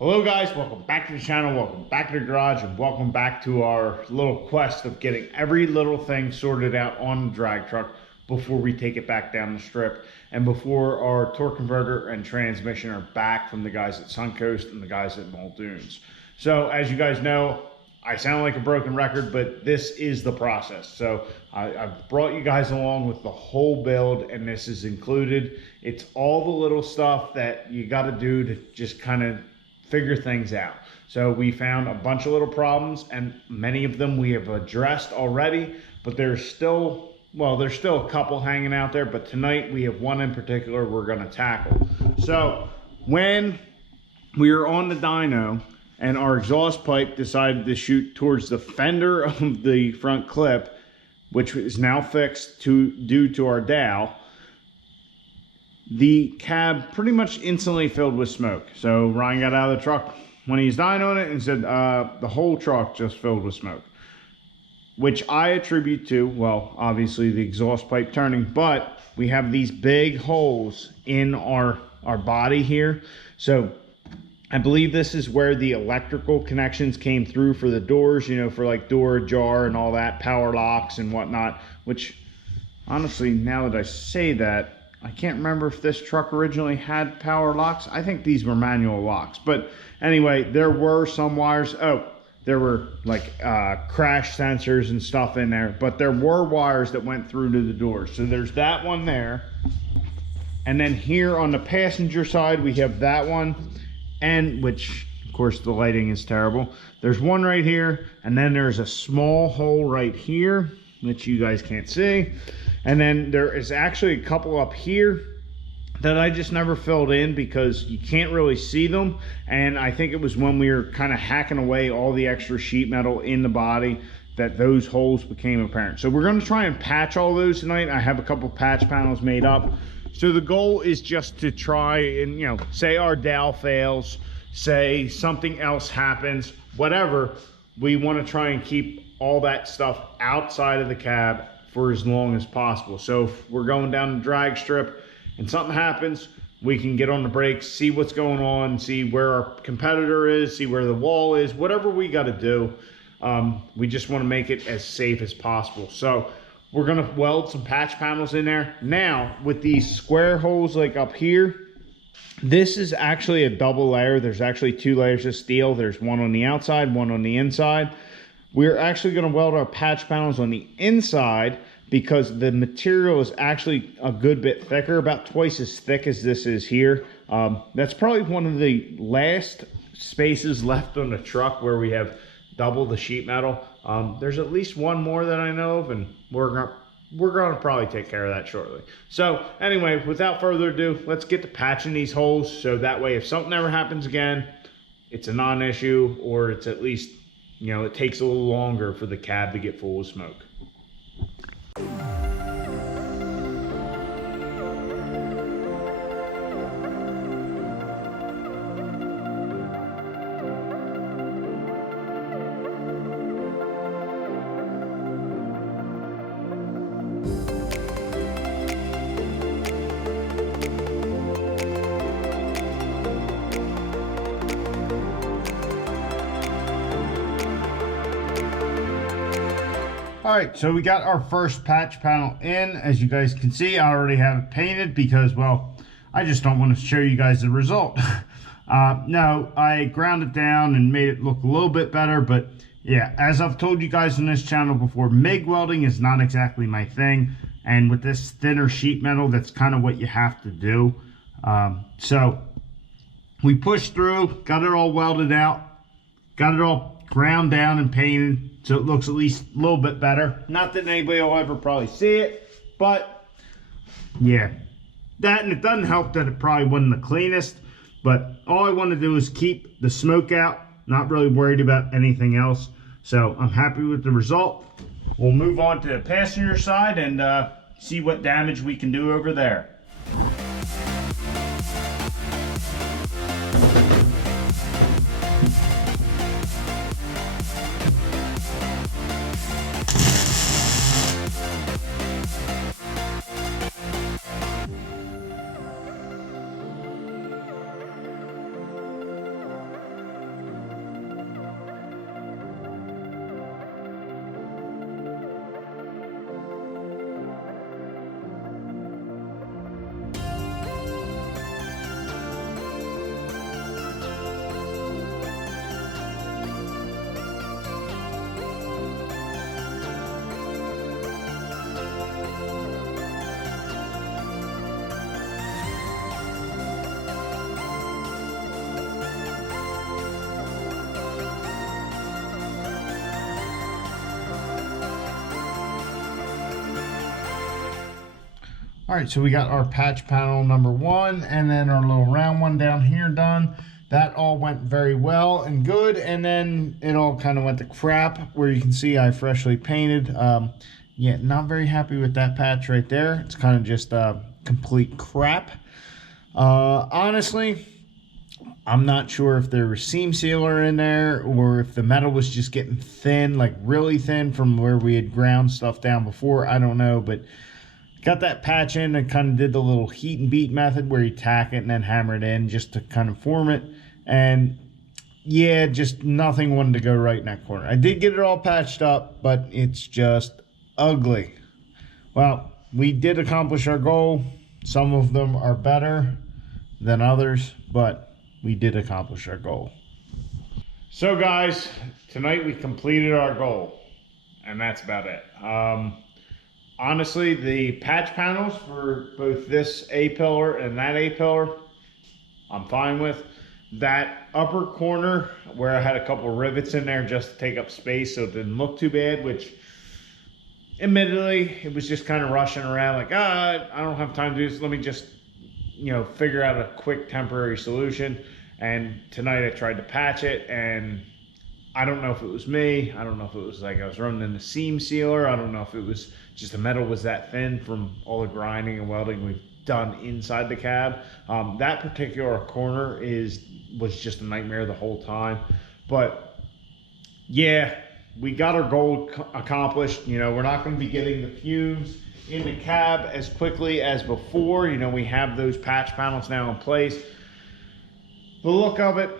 Hello guys, welcome back to the channel, welcome back to the garage, and welcome back to our little quest of getting every little thing sorted out on the drag truck before we take it back down the strip and before our torque converter and transmission are back from the guys at Suncoast and the guys at Muldoon's. So as you guys know, I sound like a broken record, but this is the process. So I've brought you guys along with the whole build, and this is included. It's all the little stuff that you got to do to just kind of figure things out. So we found a bunch of little problems, and many of them we have addressed already, but there's still a couple hanging out there. But tonight we have one in particular we're going to tackle. So when we were on the dyno and our exhaust pipe decided to shoot towards the fender of the front clip, which is now fixed due to our dowel, the cab pretty much instantly filled with smoke. So Ryan got out of the truck when he's dying on it and said the whole truck just filled with smoke, which I attribute to, well, obviously the exhaust pipe turning, but we have these big holes in our body here. So I believe this is where the electrical connections came through for the doors, you know, for like door ajar and all that, power locks and whatnot, which honestly, now that I say that, I can't remember if this truck originally had power locks. I think these were manual locks. But anyway, there were some wires. Oh, there were like crash sensors and stuff in there. But there were wires that went through to the doors. So there's that one there. And then here on the passenger side, we have that one. And which, of course, the lighting is terrible. There's one right here. And then there's a small hole right here, which you guys can't see. And then there is actually a couple up here that I just never filled in because you can't really see them. And I think it was when we were kind of hacking away all the extra sheet metal in the body that those holes became apparent. So we're going to try and patch all those tonight. I have a couple patch panels made up. So the goal is just to try and, you know, say our dowel fails, say something else happens, whatever. We want to try and keep all that stuff outside of the cab for as long as possible. So if we're going down the drag strip and something happens, we can get on the brakes, see what's going on, see where our competitor is, see where the wall is, whatever we got to do. We just want to make it as safe as possible. So we're going to weld some patch panels in there. Now with these square holes like up here, this is actually a double layer. There's actually two layers of steel. There's one on the outside, one on the inside. We're actually going to weld our patch panels on the inside because the material is actually a good bit thicker, about twice as thick as this is here. That's probably one of the last spaces left on the truck where we have double the sheet metal. There's at least one more that I know of, and we're going to probably take care of that shortly. So anyway, without further ado, let's get to patching these holes so that way if something ever happens again, it's a non-issue, or it's at least, you know, it takes a little longer for the cab to get full of smoke. All right, so we got our first patch panel in. As you guys can see, I already have it painted because, well, I just don't want to show you guys the result. No, I ground it down and made it look a little bit better, but yeah, as I've told you guys on this channel before, MIG welding is not exactly my thing, and with this thinner sheet metal, that's kind of what you have to do. So we pushed through, got it all welded out, got it all ground down and painted, so it looks at least a little bit better. Not that anybody will ever probably see it, but yeah, that, and it doesn't help that it probably wasn't the cleanest, but all I want to do is keep the smoke out, not really worried about anything else. So I'm happy with the result. We'll move on to the passenger side and see what damage we can do over there. All right, so we got our patch panel number 1 and then our little round one down here done. That all went very well and good, and then it all kind of went to crap, where you can see I freshly painted. Yeah, not very happy with that patch right there. It's kind of just complete crap. Honestly, I'm not sure if there was seam sealer in there or if the metal was just getting thin, like really thin from where we had ground stuff down before. I don't know, but got that patch in and kind of did the little heat and beat method where you tack it and then hammer it in just to kind of form it. And yeah, just nothing wanted to go right in that corner. I did get it all patched up, but it's just ugly. Well, we did accomplish our goal. Some of them are better than others, but we did accomplish our goal. So guys, tonight we completed our goal, and that's about it. Honestly, the patch panels for both this A-pillar and that A-pillar, I'm fine with. That upper corner where I had a couple rivets in there just to take up space so it didn't look too bad, which admittedly, it was just kind of rushing around like, I don't have time to do this. Let me just, figure out a quick temporary solution. And tonight I tried to patch it, and I don't know if it was me. I don't know if it was like I was running in the seam sealer. I don't know if it was just the metal was that thin from all the grinding and welding we've done inside the cab. That particular corner was just a nightmare the whole time. But yeah, we got our goal accomplished. We're not going to be getting the fumes in the cab as quickly as before. We have those patch panels now in place. The look of it,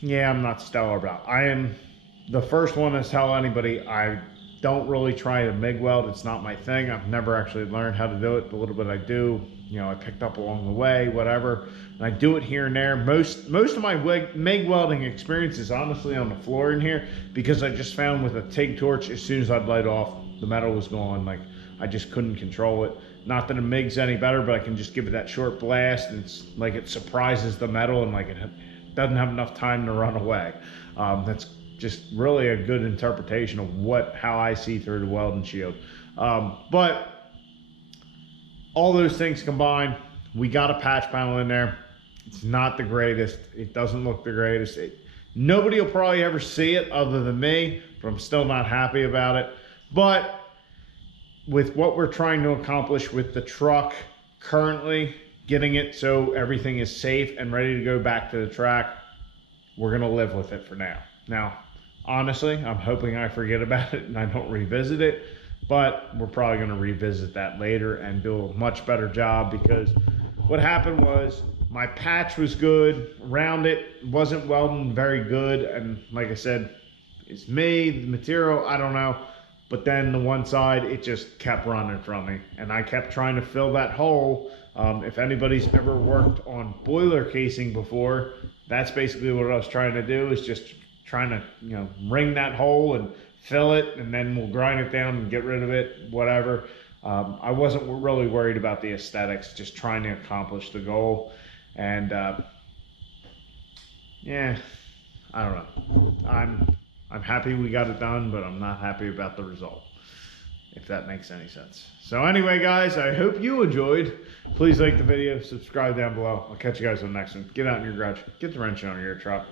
yeah, I'm not stellar about. I am the first one to tell anybody I don't really try to MIG weld. It's not my thing. I've never actually learned how to do it. The little bit I do, I picked up along the way, whatever. And I do it here and there. Most of my MIG welding experience is honestly on the floor in here, because I just found with a TIG torch, as soon as I'd light off, the metal was gone. Like, I just couldn't control it. Not that a MIG's any better, but I can just give it that short blast, and it's like it surprises the metal, and like it doesn't have enough time to run away. That's just really a good interpretation of how I see through the welding shield. But all those things combined, we got a patch panel in there. It's not the greatest. It doesn't look the greatest. Nobody will probably ever see it other than me, but I'm still not happy about it. But with what we're trying to accomplish with the truck currently, getting it so everything is safe and ready to go back to the track, we're gonna live with it for now. Now, honestly, I'm hoping I forget about it and I don't revisit it, but we're probably gonna revisit that later and do a much better job, because what happened was my patch was good around it, wasn't welding very good, and like I said, it's me, the material, I don't know. But then the one side, it just kept running from me, and I kept trying to fill that hole. If anybody's ever worked on boiler casing before, that's basically what I was trying to do, is just trying to, ring that hole and fill it, and then we'll grind it down and get rid of it, whatever. I wasn't really worried about the aesthetics, just trying to accomplish the goal. And yeah, I don't know. I'm happy we got it done, but I'm not happy about the result, if that makes any sense. So anyway, guys, I hope you enjoyed. Please like the video, subscribe down below. I'll catch you guys on the next one. Get out in your garage, get the wrench on your truck.